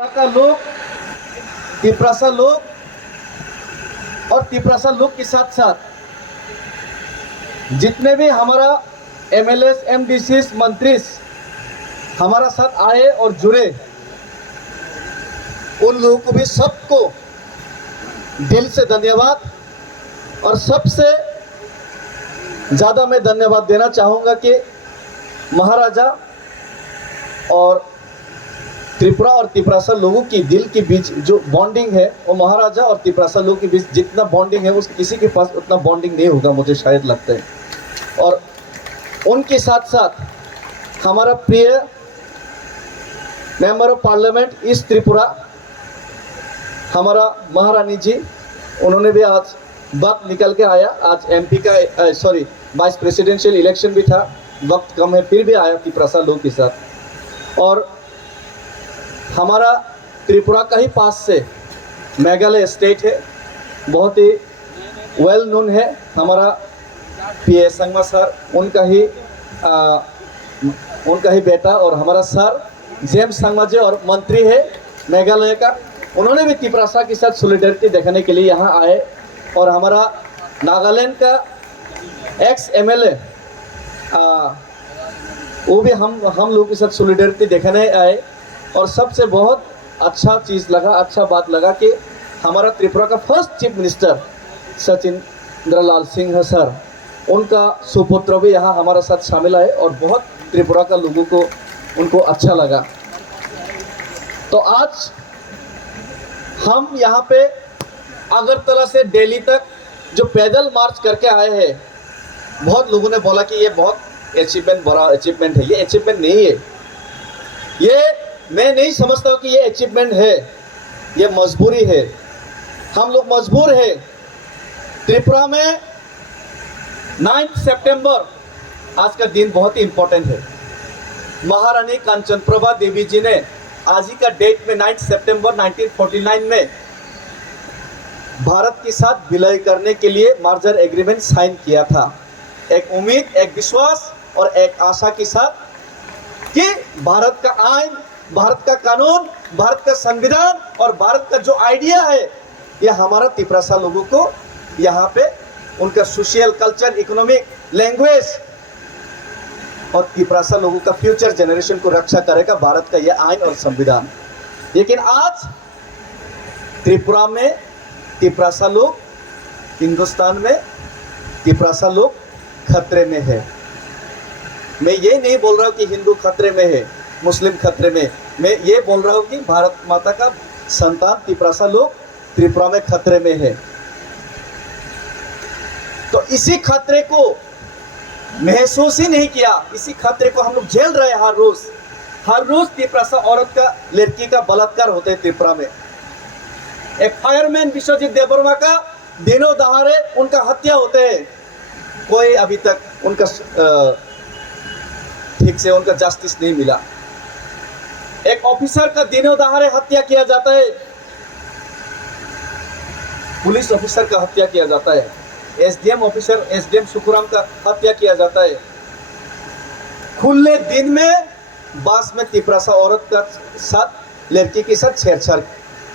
का लोग, तिपरासा लोग और तिपरासा लोग के साथ साथ जितने भी हमारा एमएलए, एमडीसी, मंत्री हमारा साथ आए और जुड़े, उन लोगों को भी सबको दिल से धन्यवाद। और सबसे ज़्यादा मैं धन्यवाद देना चाहूँगा कि महाराजा और त्रिपुरा और तिपरासा लोगों की दिल के बीच जो बॉन्डिंग है, वो महाराजा और तिपरासा लोगों के बीच जितना बॉन्डिंग है, उस किसी के पास उतना बॉन्डिंग नहीं होगा, मुझे शायद लगता है। और उनके साथ साथ हमारा प्रिय member of parliament east Tripura, हमारा महारानी जी, उन्होंने भी आज वक्त निकल के आया। आज एमपी का वाइस प्रेसिडेंशियल इलेक्शन भी था, वक्त कम है, फिर भी आया तिपरासा लोगों के साथ। और हमारा त्रिपुरा का ही पास से मेघालय स्टेट है, बहुत ही वेल नोन है। हमारा पीए संगमा सर, उनका ही बेटा, और हमारा सर जेम्स संगमा जी और मंत्री है मेघालय का, उन्होंने भी तिपरासा के साथ सॉलिडरिटी दिखाने के लिए यहाँ आए। और हमारा नागालैंड का एक्स एमएलए, वो भी हम लोगों के साथ सॉलिडरिटी दिखाने आए। और सबसे बहुत अच्छा चीज़ लगा, अच्छा बात लगा कि हमारा त्रिपुरा का फर्स्ट चीफ मिनिस्टर सचिंद्र लाल सिंह सर, उनका सुपुत्र भी यहाँ हमारे साथ शामिल है। और बहुत त्रिपुरा का लोगों को उनको अच्छा लगा। तो आज हम यहाँ पे अगरतला से दिल्ली तक जो पैदल मार्च करके आए हैं, बहुत लोगों ने बोला कि ये बहुत अचीवमेंट, बड़ा अचीवमेंट है। ये अचीवमेंट नहीं है, ये मैं नहीं समझता हूँ कि ये अचीवमेंट है, ये मजबूरी है। हम लोग मजबूर हैं। त्रिपुरा में 9 सितंबर आज का दिन बहुत ही इम्पोर्टेंट है। महारानी कांचनप्रभा देवी जी ने आज ही का डेट में 9 सितंबर 1949 में भारत के साथ विलय करने के लिए मर्जर एग्रीमेंट साइन किया था। एक उम्मीद, एक विश्वास और एक आशा के साथ कि भारत का आइन, भारत का कानून, भारत का संविधान और भारत का जो आइडिया है, यह हमारा तिपरासा लोगों को यहाँ पे उनका सोशल, कल्चर, इकोनॉमिक, लैंग्वेज और तिपरासा लोगों का फ्यूचर जनरेशन को रक्षा करेगा भारत का यह आइन और संविधान। लेकिन आज त्रिपुरा में तिपरासा लोग, हिंदुस्तान में तिपरासा लोग खतरे में है। मैं ये नहीं बोल रहा हूँ कि हिंदू खतरे में है, मुस्लिम खतरे में, मैं ये बोल रहा हूँ कि भारत माता का संतान तिपरासा लोग त्रिपुरा में खतरे में है। तो इसी खतरे को महसूस ही नहीं किया, इसी खतरे को हम लोग झेल रहे हैं। हर रोज तिपरासा औरत का, लड़की का बलात्कार होते हैं त्रिपुरा में। एक फायरमैन विश्वजीत देववर्मा का दिनों दहाड़े उनका हत्या होते हैं, कोई अभी तक उनका ठीक से उनका जस्टिस नहीं मिला। एक ऑफिसर का दिनों दहाड़े हत्या किया जाता है, पुलिस ऑफिसर का हत्या किया जाता है, एसडीएम ऑफिसर, एसडीएम सुखुराम का हत्या किया जाता है। खुले दिन में बास में तिपरासा औरत का साथ, लड़की के साथ छेड़छाड़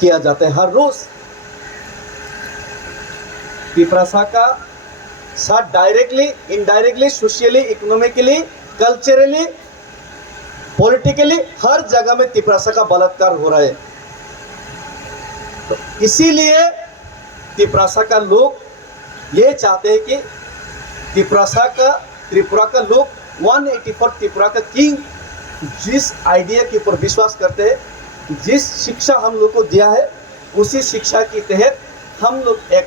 किया जाता है हर रोज। तिपरासा का साथ directly, indirectly, socially, economically, culturally, politically हर जगह में तिपरासा का बलात्कार हो रहा है। तो इसीलिए तिपरासा का लोग ये चाहते हैं कि त्रिपुरा का लोग 184 त्रिपुरा का किंग जिस आइडिया के ऊपर विश्वास करते हैं, जिस शिक्षा हम लोग को दिया है, उसी शिक्षा के तहत हम लोग एक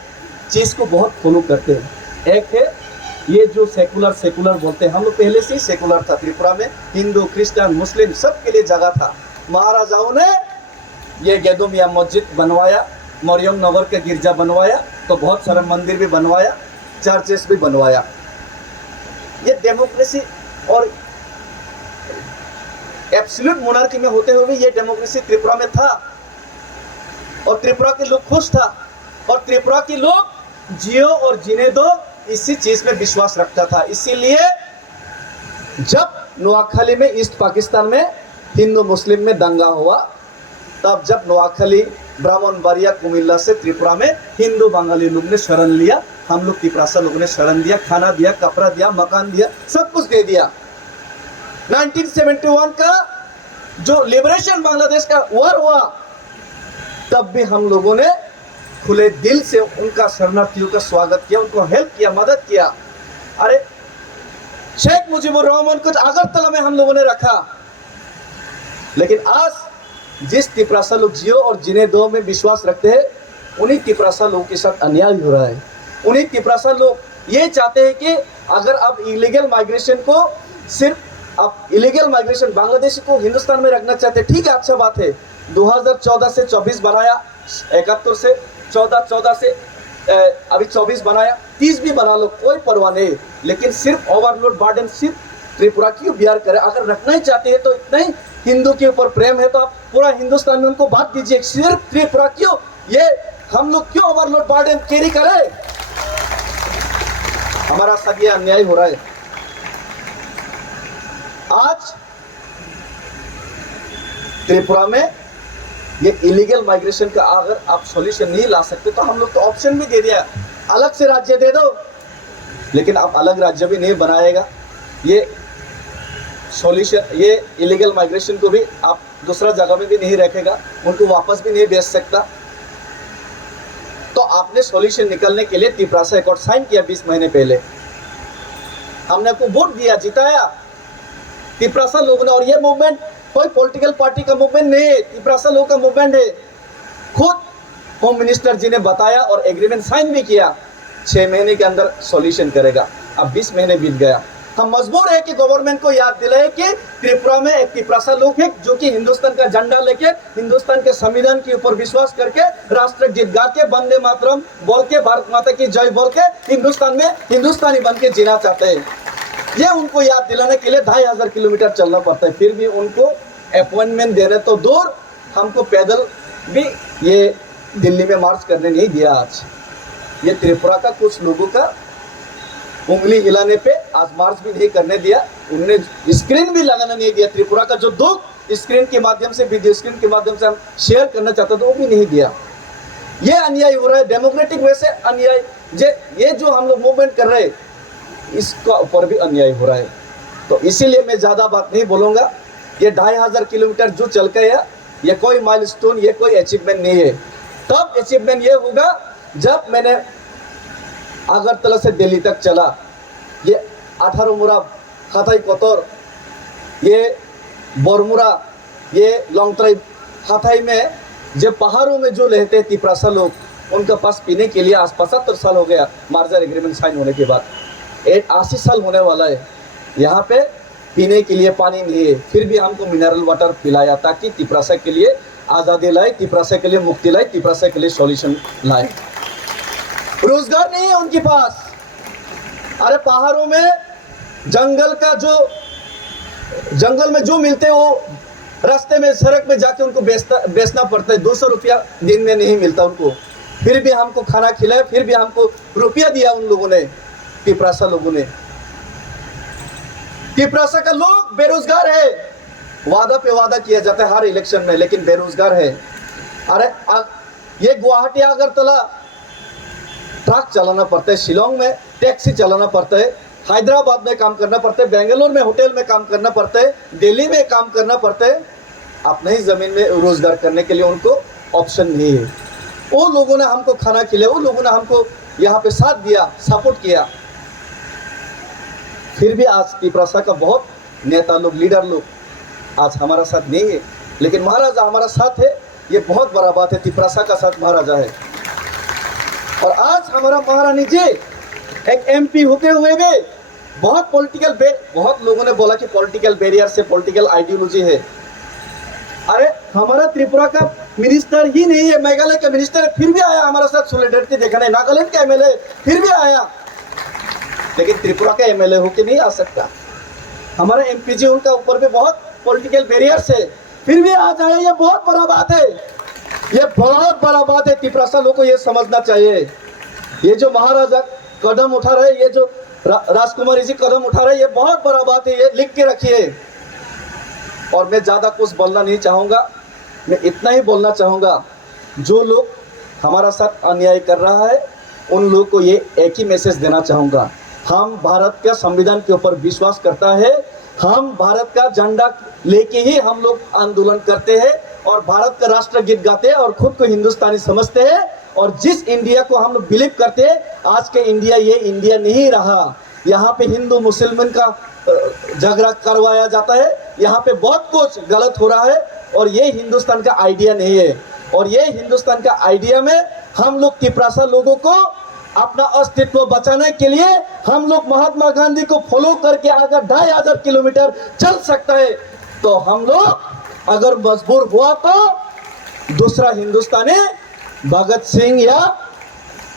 चीज़ को बहुत फॉलो करते हैं। एक है ये जो सेकुलर बोलते हैं, हम लोग पहले से ही सेकुलर था त्रिपुरा में, हिंदू, क्रिश्चियन, मुस्लिम सबके लिए जगह था। महाराजाओं ने ये गेदोमिया मस्जिद बनवाया, मरियम नगर के गिरजा बनवाया, तो बहुत सारा मंदिर भी बनवाया, चर्चेस भी बनवाया। ये डेमोक्रेसी और एब्सोल्यूट मोनार्की में होते हुए भी ये डेमोक्रेसी त्रिपुरा में था, और त्रिपुरा के लोग खुश था, और त्रिपुरा के लोग जियो और जीने दो इसी चीज में विश्वास रखता था। इसीलिए जब नोआखाली में ईस्ट पाकिस्तान में हिंदू मुस्लिम में दंगा हुआ, तब जब नोआखली ब्राह्मणबाड़िया कुमिल्ला से त्रिपुरा में हिंदू बंगाली लोग ने शरण लिया, हम लोग तिपरासा लोगों ने शरण दिया, खाना दिया, कपड़ा दिया, मकान दिया, सब कुछ दे दिया। 1971 का जो लिबरेशन बांग्लादेश का वॉर हुआ, तब भी हम लोगों ने खुले दिल से उनका शरणार्थियों का स्वागत किया, उनको हेल्प किया, मदद किया। अरे शेख मुजीबुर रहमान को अगरतला में हम लोगों ने रखा, लेकिन आज जिस तिपरासा लोग जियो और जिन्हें दो में विश्वास रखते हैं, उन्हीं तिपरासा लोगों के साथ अन्याय हो रहा है। उन्हीं तिपरासा लोग ये चाहते हैं कि अगर आप इलीगल माइग्रेशन को सिर्फ आप इलीगल माइग्रेशन बांग्लादेश को हिंदुस्तान में रखना चाहते हैं, ठीक है, अच्छा बात है। 2014 से 24 बनाया, 71 से 14 से अभी 24 बनाया, 30 भी बना लो, कोई परवाह नहीं। लेकिन सिर्फ ओवरलोड बर्डन सिर्फ त्रिपुरा क्यों बियर करे? अगर रखना ही चाहते हैं तो इतना ही हिंदू के ऊपर प्रेम है तो आप पूरा हिंदुस्तान में उनको बांट दीजिए। सिर्फ त्रिपुरा क्यों, ये हम लोग क्यों ओवरलोड बर्डन कैरी करें? हमारा साथ ये अन्याय हो रहा है। आज त्रिपुरा में ये इलीगल माइग्रेशन का अगर आप सॉल्यूशन नहीं ला सकते तो हम लोग तो ऑप्शन भी दे दिया, अलग से राज्य दे दो, लेकिन आप अलग राज्य भी नहीं बनाएगा। ये सॉल्यूशन, ये इलीगल माइग्रेशन को भी आप दूसरा जगह में भी नहीं रखेगा, उनको वापस भी नहीं भेज सकता। तो आपने सॉल्यूशन निकलने के लिए तिपरासा एकॉर्ड साइन किया 20 महीने पहले, हमने आपको वोट दिया, जिताया तिपरासा लोगों ने। और ये मूवमेंट कोई पॉलिटिकल पार्टी का मूवमेंट नहीं है, तिपरासा लोगों का मूवमेंट है। खुद होम मिनिस्टर जी ने बताया और एग्रीमेंट साइन भी किया, 6 महीने के अंदर सॉल्यूशन करेगा। अब 20 महीने बीत गया, हम मजबूर है कि गवर्नमेंट को याद दिलाए कि त्रिपुरा में एक तिपरासा लोग है जो कि हिंदुस्तान का झंडा लेके, हिंदुस्तान के संविधान के ऊपर विश्वास करके, राष्ट्र गीत गा के, वंदे मातरम बोल के, भारत माता की जय बोल के हिंदुस्तान में हिंदुस्तानी बन के जीना चाहते हैं। ये उनको याद दिलाने के लिए 2500 किलोमीटर चलना पड़ता है। फिर भी उनको अपॉइंटमेंट दे रहे तो दूर, हमको पैदल भी ये दिल्ली में मार्च करने नहीं दिया। आज ये त्रिपुरा का कुछ लोगों का उंगली हिलाने पे आज मार्च भी नहीं करने दिया, उन्होंने स्क्रीन भी लगाना नहीं दिया। त्रिपुरा का जो दुख स्क्रीन के माध्यम से, वीडियो स्क्रीन के माध्यम से हम शेयर करना चाहते थे, वो भी नहीं दिया। ये अन्याय हो रहा है, डेमोक्रेटिक वे से अन्याय। ये जो हम लोग मूवमेंट कर रहे हैं, इसका ऊपर भी अन्याय हो रहा है। तो इसीलिए मैं ज़्यादा बात नहीं बोलूँगा। ये 2500 किलोमीटर जो चल के है, ये कोई माइलस्टोन, ये कोई अचीवमेंट नहीं है। तब अचीवमेंट ये होगा जब मैंने अगरतला से दिल्ली तक चला। ये 18 मुरा, खाताई कोतोर, ये बोरमुरा, ये लोंगतराई, खाताई में जो पहाड़ों में जो रहते हैं तिपरासा लोग, उनके पास पीने के लिए आज 75 साल हो गया मार्जर एग्रीमेंट साइन होने के बाद, 80 साल होने वाला है। यहाँ पे पीने के लिए पानी नहीं है, फिर भी हमको मिनरल वाटर पिलाया ताकि तिपरासा के लिए आज़ादी लाए, तिपरासा के लिए मुक्ति लाए, तिपरासा के लिए सॉल्यूशन लाए। रोजगार नहीं है उनके पास। अरे पहाड़ों में जंगल में जो मिलते हैं वो रास्ते में, सड़क में जाके उनको बेचना पड़ता है। 200 रुपया दिन में नहीं मिलता उनको, फिर भी हमको खाना खिलाया, फिर भी हमको रुपया दिया उन लोगों ने, तिपरासा लोगों ने। तिपरासा का लोग बेरोजगार है, वादा पे वादा किया जाता है हर इलेक्शन में, लेकिन बेरोजगार है। अरे ये गुवाहाटी अगरतला ट्रक चलाना पड़ता है, शिलोंग में टैक्सी चलाना पड़ता है, हैदराबाद में काम करना पड़ता है, बेंगलोर में होटल में काम करना पड़ता है, दिल्ली में काम करना पड़ता है। अपने ही ज़मीन में रोजगार करने के लिए उनको ऑप्शन नहीं है। वो लोगों ने हमको खाना खिलाया, वो लोगों ने हमको यहाँ पे साथ दिया, सपोर्ट किया। फिर भी आज तिपरासा का बहुत नेता लोग, लीडर लोग आज हमारा साथ नहीं है, लेकिन महाराजा हमारा साथ है। ये बहुत बड़ा बात है, तिपरासा का साथ महाराजा है। और आज हमारा महारानी जी एक MP होते हुए भी बहुत लोगों ने बोला कि पॉलिटिकल बैरियर से पॉलिटिकल आइडियोलॉजी है। अरे हमारा त्रिपुरा का मिनिस्टर ही नहीं है, मेघालय का मिनिस्टर फिर भी आया हमारे साथ सॉलिडेरिटी दिखाने, नागालैंड का MLA फिर भी आया, लेकिन त्रिपुरा का MLA होके नहीं आ सकता। हमारा MP जी, उनका ऊपर भी बहुत पॉलिटिकल बैरियर से फिर भी आ जाए, ये बहुत बड़ा बात है, ये बहुत बड़ा बात है। तिपरासा लोगों को ये समझना चाहिए। ये जो महाराजा कदम उठा रहे, ये जो राजकुमारी जी कदम उठा रहे, ये बहुत बड़ा बात है, ये लिख के रखिए। और मैं ज़्यादा कुछ बोलना नहीं चाहूँगा। मैं इतना ही बोलना चाहूँगा, जो लोग हमारा साथ अन्याय कर रहा है उन लोगों को ये एक ही मैसेज देना चाहूँगा, हम भारत का संविधान के ऊपर विश्वास करता है, हम भारत का झंडा लेके ही हम लोग आंदोलन करते हैं और भारत का राष्ट्रगीत गाते हैं और खुद को हिंदुस्तानी समझते हैं। और जिस इंडिया को हम लोग बिलीव करते हैं, आज के इंडिया ये इंडिया नहीं रहा। यहाँ पे हिंदू मुसलमान का झगड़ा करवाया जाता है, यहाँ पे बहुत कुछ गलत हो रहा है और ये हिंदुस्तान का आइडिया नहीं है। और ये हिंदुस्तान का आइडिया में हम लोग तिपरासा लोगों को अपना अस्तित्व बचाने के लिए हम लोग महात्मा गांधी को फॉलो करके अगर 2500 किलोमीटर चल सकता है, तो हम लोग अगर मजबूर हुआ तो दूसरा हिंदुस्तानी भगत सिंह या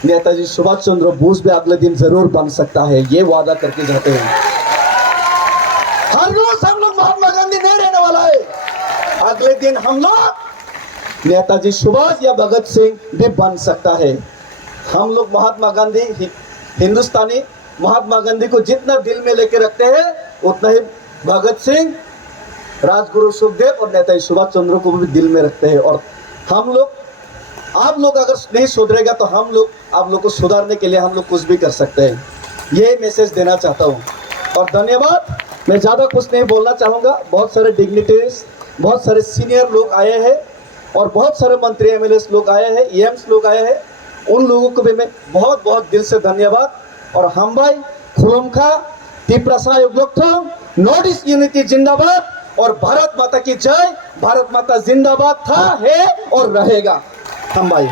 नेताजी सुभाष चंद्र बोस भी अगले दिन जरूर बन सकता है, ये वादा करके जाते हैं। हर रोज हम लोग महात्मा गांधी नहीं रहने वाला है, अगले दिन हम लोग नेताजी सुभाष या भगत सिंह भी बन सकता है। हम लोग महात्मा गांधी हिंदुस्तानी महात्मा गांधी को जितना दिल में लेके रखते हैं, उतना ही भगत सिंह, राजगुरु सुखदेव और नेताजी सुभाष चंद्र को भी दिल में रखते हैं। और हम लोग, आप लोग अगर नहीं सुधरेगा तो हम लोग आप लोग को सुधारने के लिए हम लोग कुछ भी कर सकते हैं, ये मैसेज देना चाहता हूँ। और धन्यवाद, मैं ज़्यादा कुछ नहीं बोलना चाहूँगा। बहुत सारे डिग्निटरीज, बहुत सारे सीनियर लोग आए हैं और बहुत सारे मंत्री एमएलए लोग आए हैं, एम्स लोग आए हैं, उन लोगों को भी मैं बहुत बहुत दिल से धन्यवाद। और हम भाई खुलमखा तिपरासा युगलोक नॉर्थ ईस्ट यूनिटी जिंदाबाद और भारत माता की जय। भारत माता जिंदाबाद था, है और रहेगा। हम भाई